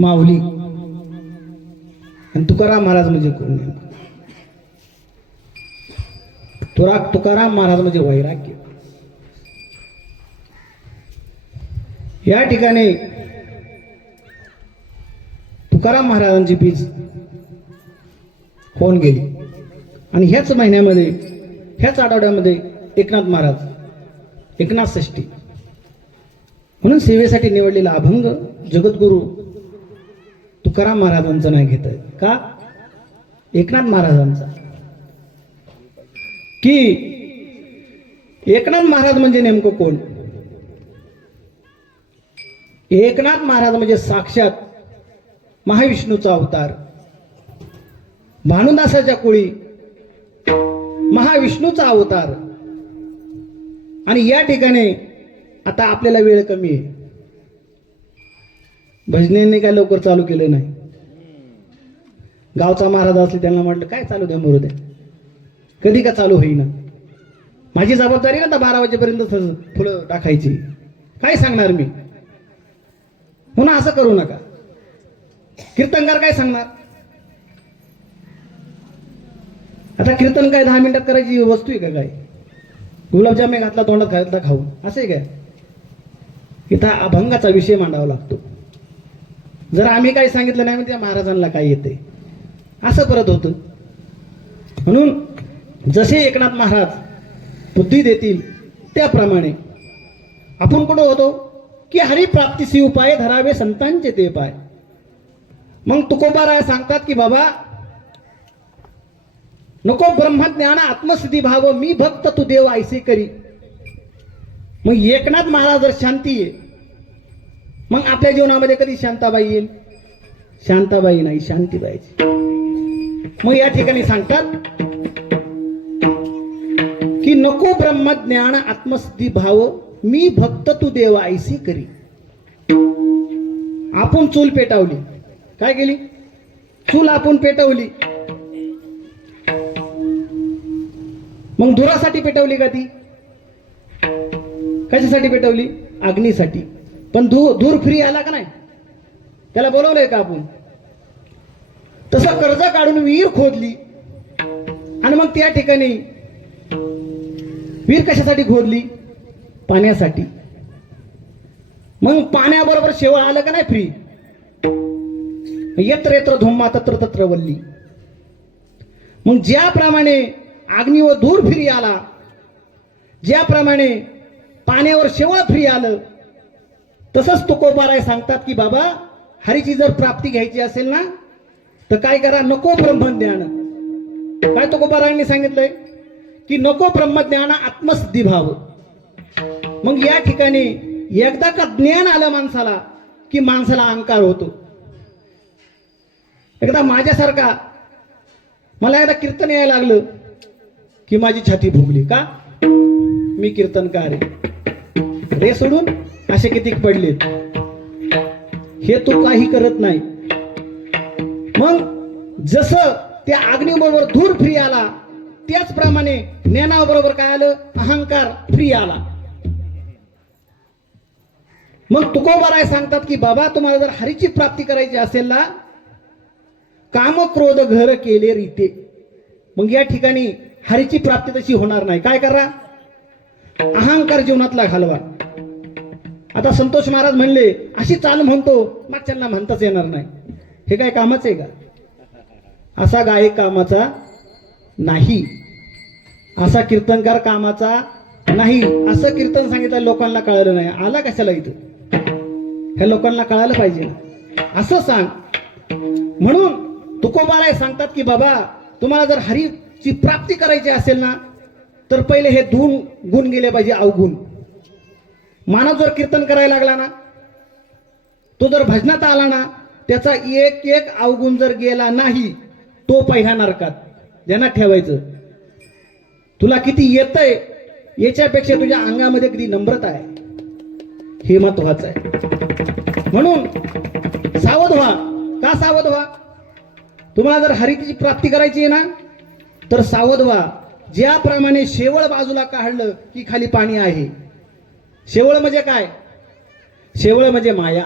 माऊली आणि तुकाराम महाराज म्हणजे कोण? तुकाराम महाराज म्हणजे वैराग्य. या ठिकाणी तुकाराम महाराजांची बीज होऊन गेली आणि ह्याच महिन्यामध्ये ह्याच आठवड्यामध्ये एकनाथ षष्ठी म्हणून सेवेसाठी निवडलेला अभंग जगद्गुरु तुकाराम महाराजांचं नाही घेत आहे का? एकनाथ महाराजांचा. की एकनाथ महाराज म्हणजे नेमकं कोण? एकनाथ महाराज म्हणजे साक्षात महाविष्णूचा अवतार, भानुदासाच्या कुळी महाविष्णूचा अवतार. आणि या ठिकाणी आता आपल्याला वेळ कमी आहे, भजनेने काय लवकर चालू केलं नाही. गावचा महाराज असले त्यांना म्हटलं काय चालू द्या मरू द्या, कधी का चालू होईना. माझी जबाबदारी ना तर 12 वाजेपर्यंत फुलं टाकायची, काय सांगणार मी. म्हणून असं करू नका. कीर्तनकार काय सांगणार? आता कीर्तन काय 10 मिनिटात करायची वस्तू आहे का? काय गुलाबजामे घातला तोंडात घातला खाऊन असं आहे काय? इथं अभंगाचा विषय मांडावा लागतो. जर आम्ही काही सांगितलं नाही म्हणजे महाराजांना काय येते असं परत होतं. म्हणून जसे एकनाथ महाराज बुद्धी देतील त्याप्रमाणे आपण कुठं होतो की हरिप्राप्तीसी उपाय धरावे संतांचे ते पाय. मग तुकोबाराय सांगतात की बाबा नको ब्रह्मज्ञान आत्मसिद्धी भाव, मी भक्त तू देव ऐसे करी. मग एकनाथ महाराज जर शांती आहे, मग आपल्या जीवनामध्ये कधी शांताबाई येईल? शांताबाई नाही, शांतीबाईची. मग या ठिकाणी सांगतात की नको ब्रह्मज्ञान आत्मसिद्धी भाव, मी भक्त तू देव ऐसी करी. आपण चूल पेटवली, काय केली? चूल आपण पेटवली. मग धुरासाठी पेटवली का? ती कशासाठी पेटवली? अग्नीसाठी. पण धूर फ्री आला का नाही? त्याला बोलवलंय का आपण? तसं कर्ज काढून विहीर खोदली आणि मग त्या ठिकाणी विहीर कशासाठी खोदली? पाण्यासाठी. मग पाण्याबरोबर शेवळ आलं का नाही फ्री? यत्र यत्र धुम्मा तत्र तत्र वल्ली. मग ज्याप्रमाणे अग्नी व धूर फ्री आला, ज्याप्रमाणे पाण्यावर शेवळ फ्री आलं, तसंच तुकोबाराय सांगतात की बाबा हरीची जर प्राप्ती घ्यायची असेल ना तर काय करा? नको ब्रह्मज्ञान. काय तुकोबारायांनी सांगितलंय की नको ब्रह्मज्ञान आत्मसिद्धी भाव. मग या ठिकाणी एकदा का ज्ञान आलं माणसाला की माणसाला अहंकार होतो. एकदा माझ्यासारखा मला एकदा कीर्तन यायला लागलं की माझी छाती फुगली. का? मी कीर्तनकार आहे. रे सोडून असे कितीक पडलेत. हे तो काही करत नाही. मग जसं त्या अग्नीबरोबर धूर फ्री आला, त्याचप्रमाणे ज्ञानाबरोबर काय आलं? अहंकार फ्री आला. मग तुकोबाराय सांगतात की बाबा तुम्हाला जर हरीची प्राप्ती करायची असेल ना, काम क्रोध घर केले रीते. मग या ठिकाणी हरीची प्राप्ती तशी होणार नाही. काय करा? अहंकार जीवनातला घालवा. आता संतोष महाराज म्हणले अशी चाल म्हणतो, मागच्यांना म्हणताच येणार नाही. हे काय कामाचं आहे का? असा गायक कामाचा नाही, असा कीर्तनकार कामाचा नाही. असं कीर्तन सांगितलं लोकांना कळलं नाही, आला कशाला इथं? ह्या लोकांना कळायला पाहिजे ना, असं सांग. म्हणून तुकोबाराय सांगतात की बाबा तुम्हाला जर हरीची प्राप्ती करायची असेल ना तर पहिले हे गुण गेले पाहिजे, अवगुण. मानव जर कीर्तन करायला लागला ना, तो जर भजनात आला ना, त्याचा एक एक अवगुण जर गेला नाही, तो पहिला नरकात. ध्यानात ठेवायचं. तुला किती येतंय याच्यापेक्षा तुझ्या अंगामध्ये किती नम्रता आहे हे महत्वाचं आहे. म्हणून सावध व्हा. का सावध व्हा? तुम्हाला जर हरीची प्राप्ती करायची आहे ना तर सावध व्हा. ज्याप्रमाणे शेवळ बाजूला काढलं की खाली पाणी आहे. शेवळ म्हणजे काय? शेवळ म्हणजे माया,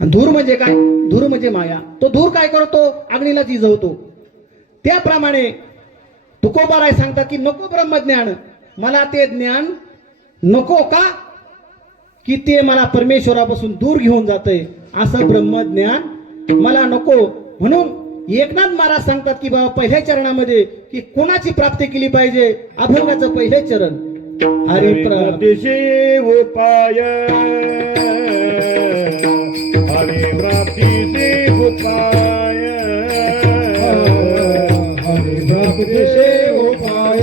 आणि धूर म्हणजे काय? धूर म्हणजे माया. तो धूर काय करतो? अग्नीला जिजवतो. त्याप्रमाणे तुकोबाराय सांगतात की नको ब्रह्मज्ञान, मला ते ज्ञान नको. का? की ते मला परमेश्वरापासून दूर घेऊन जातंय. असं ब्रह्मज्ञान मला नको. म्हणून एकनाथ महाराज सांगतात की बाबा पहिल्या चरणामध्ये की कोणाची प्राप्ती केली पाहिजे? अभंगाचं पहिले चरण हरिप्राप्ती से उपाय, हरिप्राप्ती से उपाय, हरिप्राप्ति से उपाय,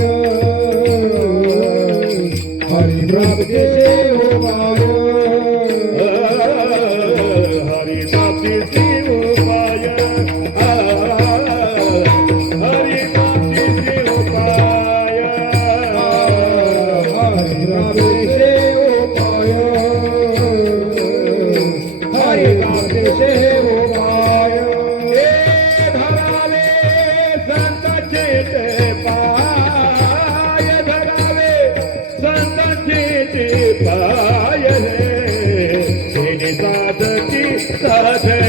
हरिप्राप्ति से उपाय, हरिप्राप्ति से उपाय, हरिप्राप्ति से उपाय, हरिप्राप्ति से उपाय, हरिप्राप्ति से उपाय. हे धरावे संतांचे ते पाय, धरावे संतांचे ते पाय रे, हे साधती साधने,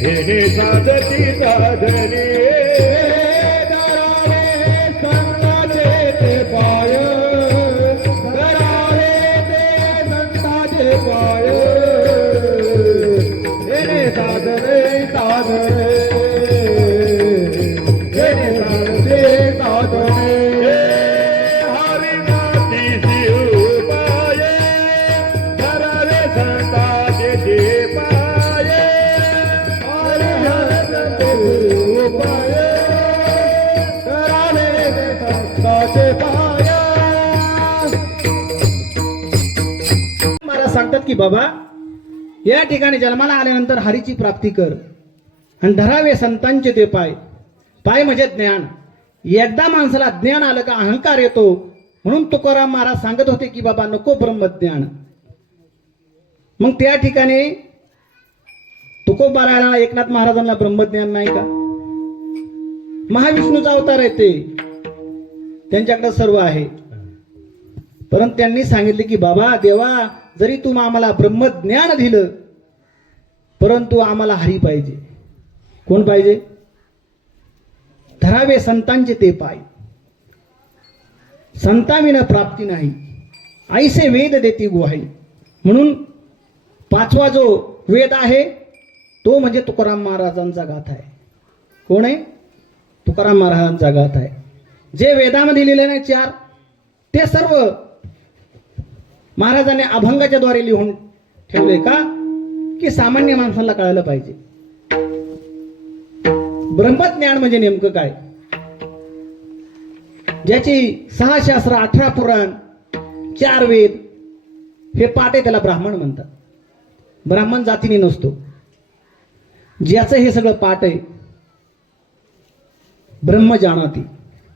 हे साधती साधने. धरावे संतांचे ते पाय, धरावे ते संतांचे पाय, हेने साधने साधने, हेने साधने साधने. हरिनाथी शिवपाय, धरावे संतांचे ते पाय, हरिहरते उपाय, धरावे ते संतांचे पाय. महाराज सांगतात की बाबा या ठिकाणी जन्माला आल्यानंतर हरीची प्राप्ती कर आणि धरावे संतांचे ते पाय. पाय म्हणजे ज्ञान. एकदा माणसाला ज्ञान आलं का अहंकार येतो. म्हणून तुकाराम महाराज सांगत होते की बाबा नको ब्रह्मज्ञान. मग त्या ठिकाणी तुकोबारायला एकनाथ महाराजांना ब्रह्मज्ञान नाही का? महाविष्णूचा अवतार आहे ते, त्यांच्याकडे सर्व आहे. परंतु त्यांनी सांगितले की बाबा देवा, जरी तू आम्हाला ब्रह्मज्ञान दिलं, परंतु आम्हाला हरी पाहिजे. कोण पाहिजे? धरावे संतांचे ते पाय. संताविना प्राप्ती नाही, ऐसे वेद देती गुहाई. म्हणून पाचवा जो वेद आहे तो म्हणजे तुकाराम महाराजांचा गाथा आहे. कोण आहे? तुकाराम महाराजांचा गाथा आहे. जे वेदामध्ये लिहिले नाही चार, ते सर्व महाराजांनी अभंगाच्या द्वारे लिहून ठेवले. का? की सामान्य माणसाला कळायला पाहिजे ब्रह्मज्ञान म्हणजे नेमकं काय. ज्याची 6 शास्त्र, 18 पुराण, 4 वेद हे पाठ आहे, त्याला ब्राह्मण म्हणतात. ब्राह्मण जातीने नसतो. ज्याचं हे सगळं पाठ आहे, ब्रह्म जाणाती,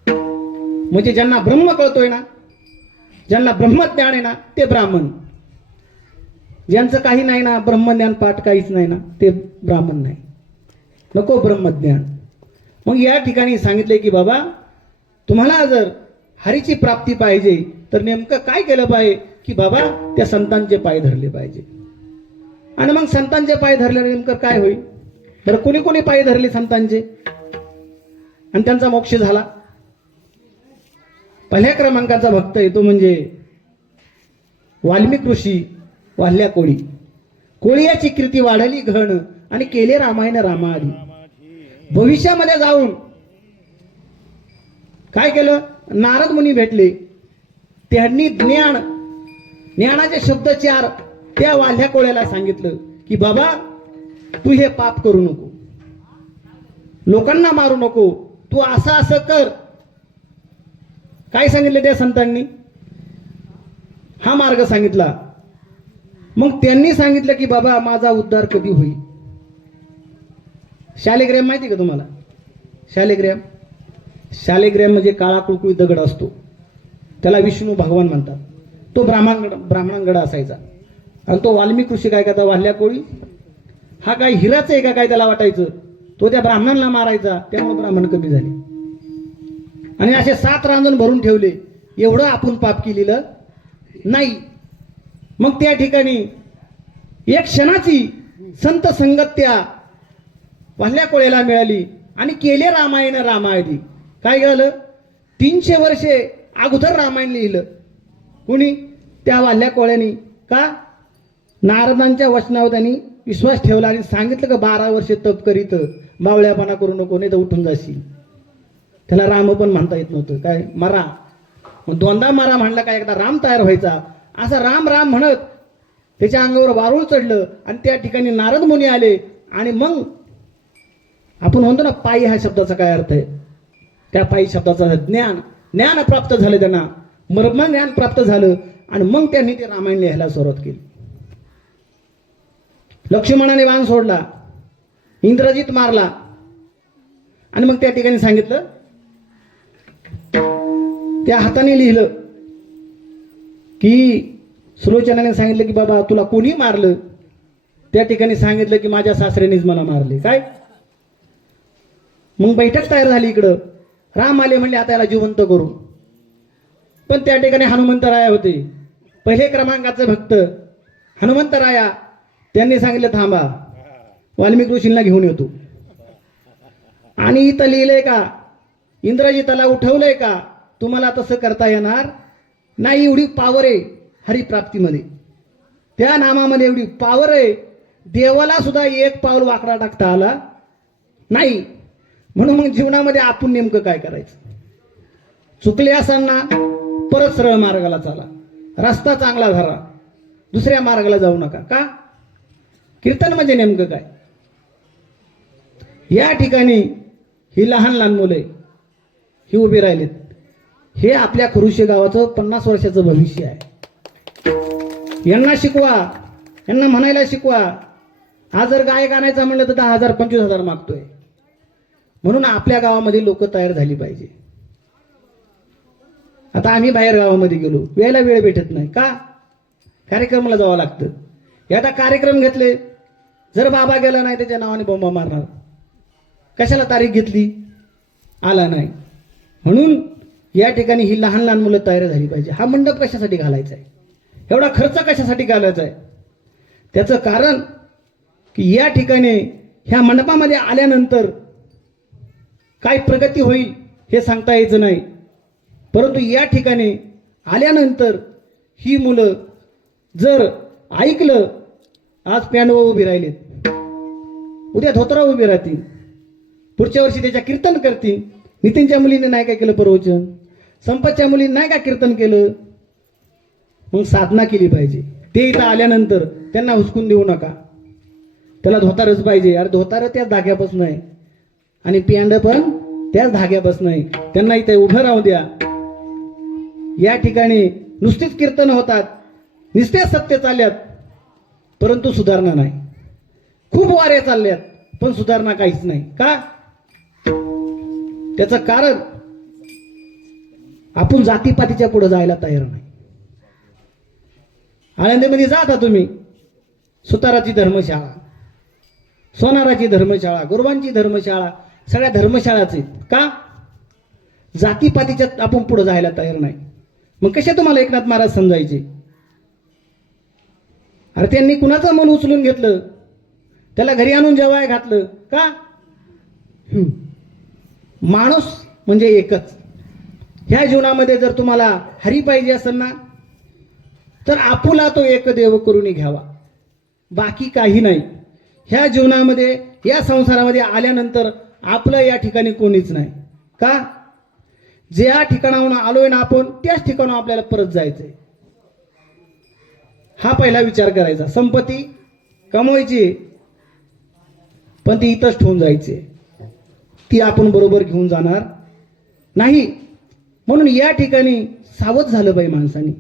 म्हणजे ज्यांना ब्रह्म कळतोय ना, ज्यांना ब्रह्मज्ञान आहे ना, ते ब्राह्मण. ज्यांचं काही नाही ना, ब्रह्मज्ञान पाठ काहीच नाही ना, ते ब्राह्मण नाही. नको ब्रह्मज्ञान. मग या ठिकाणी सांगितले की बाबा तुम्हाला जर हरीची प्राप्ती पाहिजे तर नेमकं काय केलं पाहिजे? की बाबा त्या संतांचे पाय धरले पाहिजे. आणि मग संतांचे पाय धरल्याने नेमकं काय होईल? तर कोणी कोणी पाय धरले संतांचे आणि त्यांचा मोक्ष झाला? पहिल्या क्रमांकाचा भक्त आहे तो म्हणजे वाल्मिक ऋषी, वाल्ल्या कोळी. कोळीयाची कीर्ती वाढली घण आणि केले रामायण रामाआधी. भविष्यामध्ये जाऊन काय केलं? नारद मुनी भेटले, त्यांनी ज्ञानाचे शब्द 4 त्या वाल्ह्या कोळ्याला सांगितलं की बाबा तू हे पाप करू नको, लोकांना मारू नको, तू असं असं कर. काय सांगितलं त्या संतांनी? हा मार्ग सांगितला. मग त्यांनी सांगितलं की बाबा माझा उद्धार कधी होईल? शालिग्राम माहिती का तुम्हाला? शालिग्राम म्हणजे काळा कुळकुळी दगड असतो, त्याला विष्णू भगवान म्हणतात. तो ब्राह्मणांकडे असायचा. आणि तो वाल्मिक ऋषी काय करता, वाल्ल्या कोळी हा काय हिराच आहे का काय त्याला वाटायचं. तो त्या ब्राह्मणांना मारायचा, त्यामुळे ब्राह्मण कमी झाले. आणि असे 7 रांजण भरून ठेवले एवढं आपण पाप केलेलं नाही. मग त्या ठिकाणी एक क्षणाची संत संगत त्या वाल्ल्या कोळ्याला मिळाली आणि केले रामायण रामायणी. काय झालं? 300 वर्षे अगोदर रामायण लिहिलं. कुणी? त्या वाल्ल्या कोळ्यानी. का? नारदांच्या वचनावर त्यांनी विश्वास ठेवला आणि सांगितलं का 12 वर्षे तप करीत बावळ्यापणा करू नको, नाही तर उठून जाशील. त्याला राम पण म्हणता येत नव्हतं. काय? मरा. मग दोनदा मरा म्हणला काय, एकदा राम तयार व्हायचा. असा राम राम म्हणत त्याच्या अंगावर वारुळ चढलं आणि त्या ठिकाणी नारद मुनी आले. आणि मग आपण म्हणतो ना पायी ह्या शब्दाचा काय अर्थ आहे? त्या पायी शब्दाचा ज्ञान प्राप्त झालं त्यांना, मर्म ज्ञान प्राप्त झालं. आणि मग त्यांनी ते रामायण लिहायला सुरुवात केली. लक्ष्मणाने बाण सोडला, इंद्रजित मारला आणि मग त्या ठिकाणी सांगितलं, त्या हाताने लिहिलं की सुलोचनाने सांगितलं की बाबा तुला कोणी मारलं? त्या ठिकाणी सांगितलं की माझ्या सासऱ्यानेच मला मारले. काय? मग बैठक तयार झाली. इकडं राम आले, म्हणले आता याला जिवंत करू. पण त्या ठिकाणी हनुमंतराया होते, पहिले क्रमांकाचे भक्त हनुमंतराया. त्यांनी सांगितलं थांबा, वाल्मिकी ऋषींना घेऊन येतो. आणि इथं लिहिलंय का इंद्रजिताला उठवलंय का? तुम्हाला तसं करता येणार नाही. एवढी पावर आहे हरिप्राप्तीमध्ये, त्या नामामध्ये एवढी पावर आहे. देवाला सुद्धा एक पाऊल वाकडा टाकता आला नाही. म्हणून मग जीवनामध्ये आपण नेमकं काय करायचं? चुकले असताना परत सरळ मार्गाला चाला, रस्ता चांगला धरा, दुसऱ्या मार्गाला जाऊ नका. का? कीर्तन म्हणजे नेमकं काय? या ठिकाणी ही लहान लहान मुले ही उभी राहिलीत. हे आपल्या खरुशे गावाचं 50 वर्षाचं भविष्य आहे. यांना शिकवा, यांना म्हणायला शिकवा. आज जर गायक आणायचा म्हणलं तर 10,000 25,000 मागतोय. म्हणून आपल्या गावामध्ये लोक तयार झाली पाहिजे. आता आम्ही बाहेर गावामध्ये गेलो, वेळेला वेळ भेटत नाही. का? कार्यक्रमाला जावं लागतं. आता कार्यक्रम घेतले, जर बाबा गेला नाही त्याच्या नावाने बोंबा मारणार. कशाला तारीख घेतली? आला नाही. म्हणून या ठिकाणी ही लहान लहान मुलं तयार झाली पाहिजे. हा मंडप कशासाठी घालायचा आहे? एवढा खर्च कशासाठी घालायचा आहे? त्याचं कारण की या ठिकाणी ह्या मंडपामध्ये आल्यानंतर काय प्रगती होईल हे सांगता यायचं नाही. परंतु या ठिकाणी आल्यानंतर ही मुलं जर ऐकलं, आज पॅनवर उभी राहिलेत, उद्या धोतरावर उभी राहतील, पुढच्या वर्षी त्याच्या कीर्तन करतील. नितीनच्या मुलीने नाही काय केलं प्रवचन, संपतच्या मुलीने नाही का कीर्तन केलं. मग साधना केली पाहिजे. ते इथं आल्यानंतर त्यांना हुसकून देऊ नका. त्याला धोतारच पाहिजे. अरे धोतार त्याच धाग्यापासून आहे आणि पॅन्ड पण त्याच धाग्यापासून आहे. त्यांना इथे उभं राहू द्या. या ठिकाणी नुसतीच कीर्तन होतात, नुसतेच सत्य चालल्यात, परंतु सुधारणा नाही. खूप वाऱ्या चालल्यात पण सुधारणा काहीच नाही. का? त्याचं कारण आपण जातीपातीच्या पुढे जायला तयार नाही. आळंदीमध्ये जाता तुम्ही, सुताराची धर्मशाळा, सोनाराची धर्मशाळा, गुरुवांची धर्मशाळा, सगळ्या धर्मशाळाच आहेत. का? जातीपातीच्यात आपण पुढे जायला तयार नाही. मग कशा तुम्हाला एकनाथ महाराज समजायचे? अरे त्यांनी कुणाचं मन उचलून घेतलं, त्याला घरी आणून जेवाय घातलं. का? माणूस म्हणजे एकच. ह्या जीवनामध्ये जर तुम्हाला हरी पाहिजे असेल ना, तर आपुला तो एक देव करून घ्यावा, बाकी काही नाही. ह्या जीवनामध्ये, या संसारामध्ये आल्यानंतर आपलं या ठिकाणी कोणीच नाही. का? ज्या ठिकाणाहून आलोय ना आपण, त्याच ठिकाणाहून आपल्याला परत जायचंय. हा पहिला विचार करायचा. संपत्ती कमवायची पण ती इथंच ठेवून जायची, ती आपण बरोबर घेऊन जाणार नाही. म्हणून या ठिकाणी सावध झालं पाहिजे माणसाने.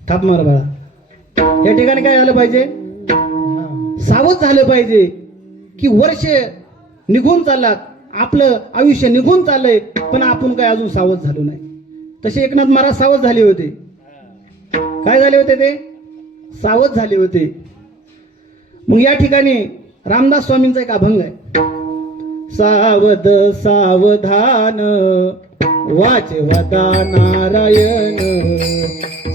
थाप मार बाळा. या ठिकाणी काय झालं पाहिजे? सावध झालं पाहिजे की वर्ष निघून चाललात, आपलं आयुष्य निघून चाललंय, पण आपण काय अजून सावध झालो नाही. तसे एकनाथ महाराज सावध झाले होते. काय झाले होते? ते सावध झाले होते. मग या ठिकाणी रामदास स्वामींचा एक अभंग आहे. सावध सावधान वाचवता नारायण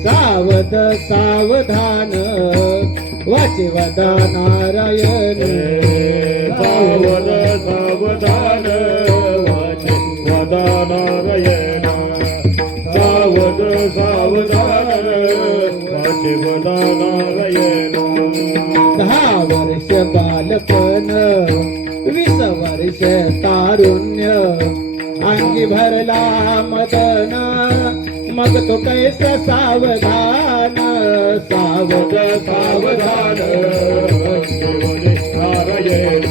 सावध सावधान वाचवता नारायण सावध सावधान वाचे वदा नारायण सावध सावधान वाचे वदा नारायण 10 वर्ष बालपण 20 वर्ष तारुण्य अंगी भरला मदन मग तो कैसा सावधान सावध सावधान शिवने नारायण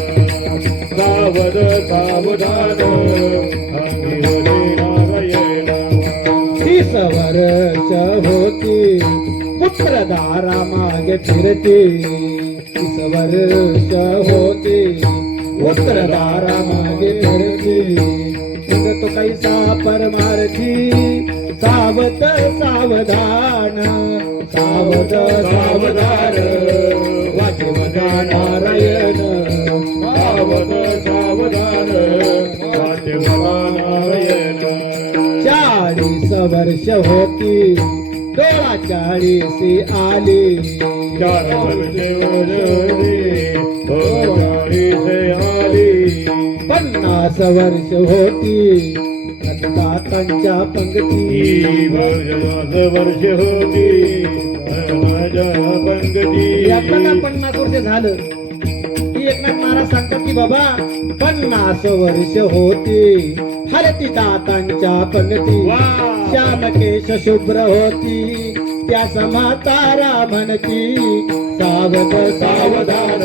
सावध सावधान अंगिवने नारायण 30 वर्ष होती पुत्र दारा मागे फिरती 30 वर्ष होती पुत्र दारा मागे फिरती मग तो कैसा परमार्थी सावध सावधान सावध सावधान वाचवता नारायण सावध सावधान वाचे वदा नारायण 40 वर्ष होती डोळा 40 आली 4 वर्षे ओढली हो 40 आली 50 वर्ष होती दातांच्या पंक्ती 50 वर्ष होती माझ्या पंगती एकदा 50 वर्ष झालं की एकनाथ महाराज सांगतात की बाबा 50 वर्ष होती हरती दातांच्या पंक्ती वा! श्याम केश शुभ्र होती त्या समातारा म्हणती सावध सावधान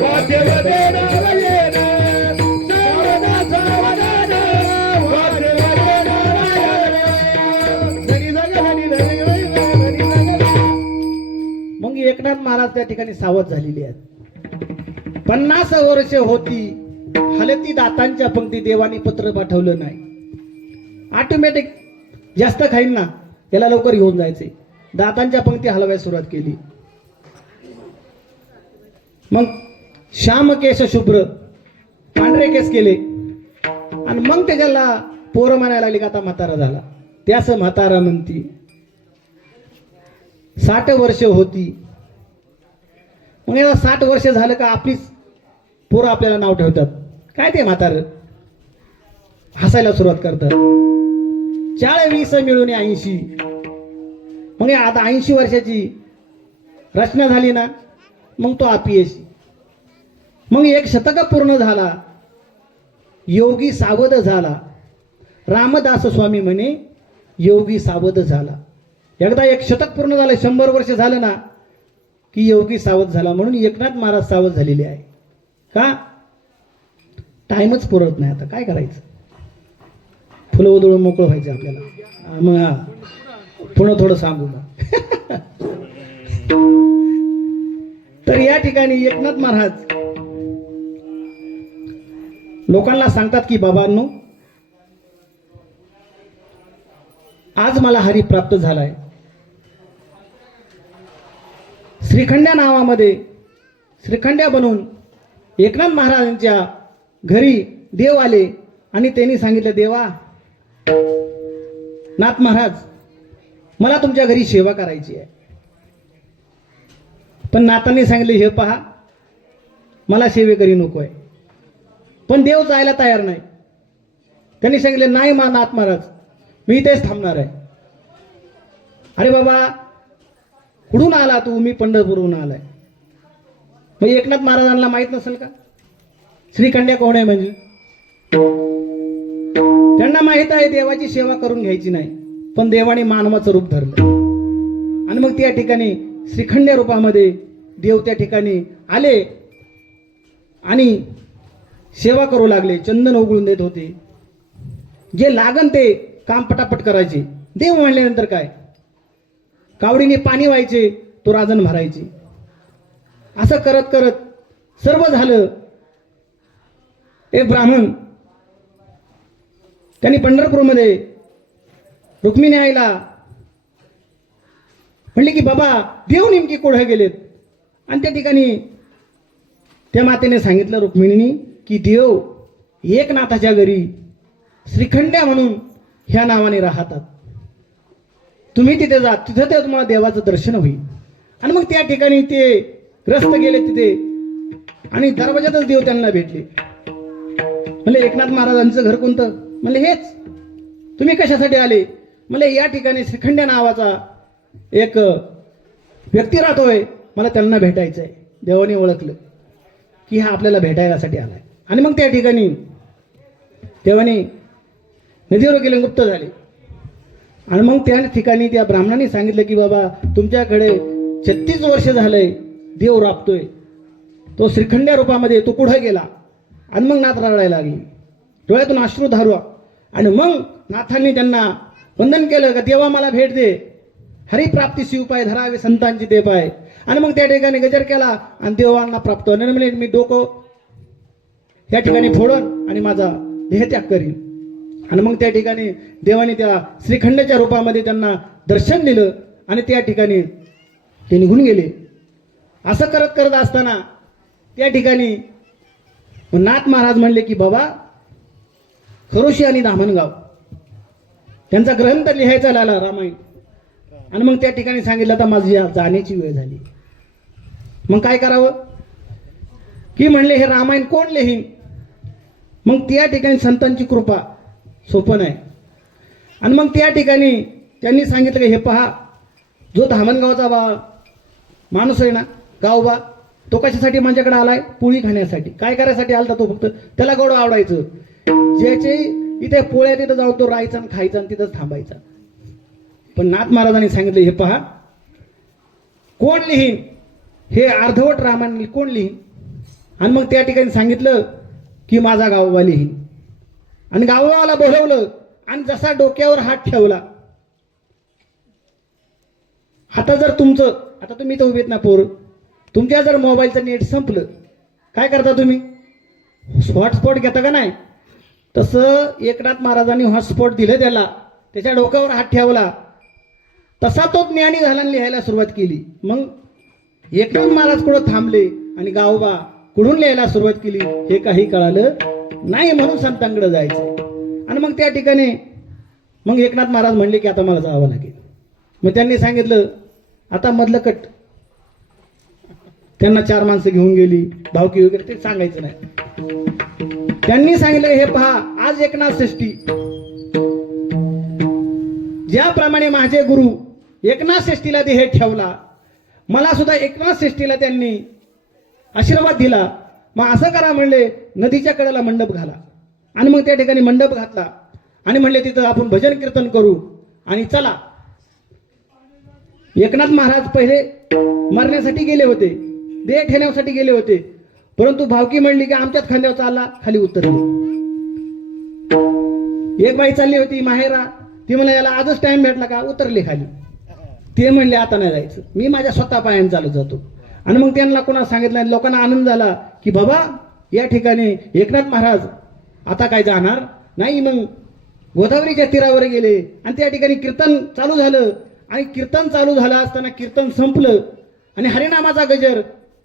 वाद्यवदे नारायण सावध सावधान वाजवते नारायण. धनी जग, धनी धनी धनी धनी जग. मग एकनाथ महाराज त्या ठिकाणी सावध झालेले आहेत 50 वर्ष होती हलती दातांच्या पंक्ती देवानी पत्र पाठवलं नाही ऑटोमॅटिक जास्त खाईन ना याला लवकर घेऊन जायचे दातांच्या पंक्ती हलवायला सुरुवात केली मग श्याम केश शुभ्र पांढरे केस केले आणि मग त्याच्याला पोरं म्हणायला लागली का आता म्हातारा झाला त्यास म्हातारा म्हणती 60 वर्ष होती मग याला 60 वर्ष झालं का आपलीच पोरं आपल्याला नाव ठेवतात काय ते म्हातारं हसायला सुरुवात करतात 40 मिळून 80 मग आता 80 वर्षाची रचना झाली ना मग तो अपयशी मग 1 शतक पूर्ण झाला योगी सावध झाला रामदास स्वामी म्हणे योगी सावध झाला एकदा 1 शतक पूर्ण झालं 100 वर्ष झालं ना की योगी सावध झाला म्हणून एकनाथ महाराज सावध झालेले आहे का टाइमच पुरत नाही आता काय करायचं फुलं उधळून मोकळं व्हायचं आपल्याला मग पुन्हा थोडं सांगू मग तर या ठिकाणी एकनाथ महाराज लोकांना सांगतात की बाबांनो आज मला हरी प्राप्त झालाय श्रीखंड्या नावामध्ये श्रीखंड्या बनवून एकनाथ महाराजांच्या घरी देव आले आणि त्यांनी सांगितलं देवा नाथ महाराज मला तुमच्या घरी सेवा करायची आहे पण नाथांनी सांगितले हे पहा मला सेवेकरी नको आहे पण देव जायला तयार नाही त्यांनी सांगितले नाही नाथ महाराज मी इथेच थांबणार आहे अरे बाबा कुठून आला तू मी पंढरपूरहून आलाय मग एकनाथ महाराजांना माहित नसेल का श्रीखंड्या कोण आहे म्हणजे त्यांना माहित आहे देवाची सेवा करून घ्यायची नाही पण देवाने मानवाचं रूप धरलं आणि मग त्या ठिकाणी श्रीखंड्या रूपामध्ये देव त्या ठिकाणी आले आणि सेवा करू लागले चंदन उघडून देत होते जे लागन ते काम पटापट करायचे देव म्हणल्यानंतर काय कावडीने पाणी व्हायचे तो राजन भरायचे असं करत करत सर्व झालं एक ब्राह्मण त्यांनी पंढरपूरमध्ये रुक्मिणी आईला म्हणले की बाबा देव नेमकी कोठे गेलेत आणि त्या ठिकाणी त्या मातेने सांगितलं रुक्मिणीने की देव एकनाथाच्या घरी श्रीखंड्या म्हणून ह्या नावाने राहतात. तुम्ही तिथे जा, तिथं ते तुम्हाला देवाचं दर्शन होईल. आणि मग त्या ठिकाणी ते ग्रस्त गेले तिथे आणि दरवाजातच देव त्यांना भेटले. म्हणले एकनाथ महाराजांचं घर कोणतं? म्हणले हेच. तुम्ही कशासाठी आले? म्हणले या ठिकाणी श्रीखंड्या नावाचा एक व्यक्ती राहतोय, मला त्यांना भेटायचं आहे. देवाने ओळखलं की हा आपल्याला भेटायसाठी आलाय. आणि मग त्या ठिकाणी देवाने नदीवर गेले, गुप्त झाले. आणि मग त्या ठिकाणी त्या ब्राह्मणाने सांगितलं की बाबा तुमच्याकडे 36 वर्ष झालंय देव राबतोय, तो श्रीखंड्या रूपामध्ये तो पुढे गेला. आणि मग नाथ रडायला लागली, डोळ्यातून अश्रू धारवा. आणि मग नाथांनी त्यांना वंदन केलं का देवा मला भेट दे, हरिप्राप्ती उपाय धरावे संतांची ते पाय. आणि मग त्या ठिकाणी गजर केला आणि देवांना प्राप्त. आणि म्हणजे मी डोकं या ठिकाणी फोडून आणि माझा देहत्याग करीन. आणि मग त्या ठिकाणी देवाने त्या श्रीखंडाच्या रूपामध्ये त्यांना दर्शन दिलं आणि त्या ठिकाणी ते निघून गेले. असं करत करत असताना त्या ठिकाणी नाथ महाराज म्हणले की बाबा खरोशी आणि धामणगाव त्यांचा ग्रंथ लिहायचा लागला रामायण. आणि मग त्या ठिकाणी सांगितलं आता माझी जाण्याची वेळ झाली. मग काय करावं की म्हणले हे रामायण कोण लिहीन? मग त्या ठिकाणी संतांची कृपा सोपं आहे. आणि मग त्या ठिकाणी त्यांनी सांगितलं की हे पहा, जो धामणगावचा माणूस आहे ना, गावबा, तो कशासाठी माझ्याकडे आलाय? पोळी खाण्यासाठी. काय करायसाठी आलता तो? फक्त त्याला गोड आवडायचं. ज्याचे इथे पोळ्या तिथं जाऊन तो राहायचा आणि खायचा आणि तिथंच थांबायचा. पण नाथ महाराजांनी सांगितलं हे पहा, कोण लिहीन हे अर्धवट रामायण कोण लिहीन? आणि मग त्या ठिकाणी सांगितलं की माझा गावबा लिहीन. आणि गावबाला बोलवलं आणि जसा डोक्यावर हात ठेवला, आता जर तुमचं, आता तुम्ही इथं उभेत ना पोर, तुमच्या जर मोबाईलचं नेट संपलं, काय करता तुम्ही? हॉटस्पॉट घेता का नाही? तसं एकनाथ महाराजांनी हॉटस्पॉट दिलं त्याला, त्याच्या डोक्यावर हात ठेवला, तसा तो ज्ञानी झाला आणि लिहायला सुरुवात केली. मग एकनाथ महाराज कुठं थांबले आणि गावबा कुठून लिहायला सुरुवात केली हे काही कळालं नाही. म्हणून संतांकडे जायचं. आणि मग त्या ठिकाणी मग एकनाथ महाराज म्हणले की आता मला जावं लागेल. मग त्यांनी सांगितलं आता मधलं कट. त्यांना 4 माणसं घेऊन गेली, भावकी वगैरे, ते सांगायचं नाही. त्यांनी सांगितलं हे पहा, आज एकनाथ षष्ठी, ज्याप्रमाणे माझे गुरु एकनाथ षष्ठीला देह ठेवला, मला सुद्धा एकनाथ षष्ठीला त्यांनी आशीर्वाद दिला. मग असं करा म्हणले, नदीच्या कडेला मंडप घाला. आणि मग त्या ठिकाणी मंडप घातला आणि म्हणले तिथं आपण भजन कीर्तन करू आणि चला. एकनाथ महाराज पहिले मरण्यासाठी गेले होते, देह ठेवण्यासाठी गेले होते, परंतु भावकी म्हणली की आमच्याच खांद्यावर चालला, खाली उतरली. एक बाई चालली होती माहेरा, ती म्हणले याला आजच टाइम भेटला का? उतरले खाली. ते म्हणले आता नाही जायचं, मी माझ्या स्वतः पायाने चालत जातो. आणि मग त्यांना कोणा सांगितलं, लोकांना आनंद झाला की बाबा या ठिकाणी एकनाथ महाराज आता काय जाणार नाही. मग गोदावरीच्या तीरावर गेले आणि त्या ठिकाणी कीर्तन चालू झालं. आणि कीर्तन चालू झालं असताना कीर्तन संपलं आणि हरिनामाचा गजर,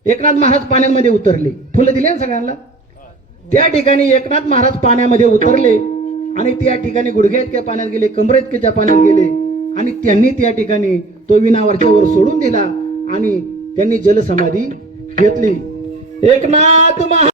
एकनाथ महाराज पाण्यामध्ये उतरले. फुलं दिले ना सगळ्यांना. त्या ठिकाणी एकनाथ महाराज पाण्यामध्ये उतरले आणि त्या ठिकाणी गुडघ्या इतक्या पाण्यात गेले, कमरे इतक्याच्या पाण्यात गेले. आणि त्यांनी त्या ठिकाणी तो विनावरच्या वर सोडून दिला आणि त्यांनी जलसमाधी घेतली. एकनाथ महाराज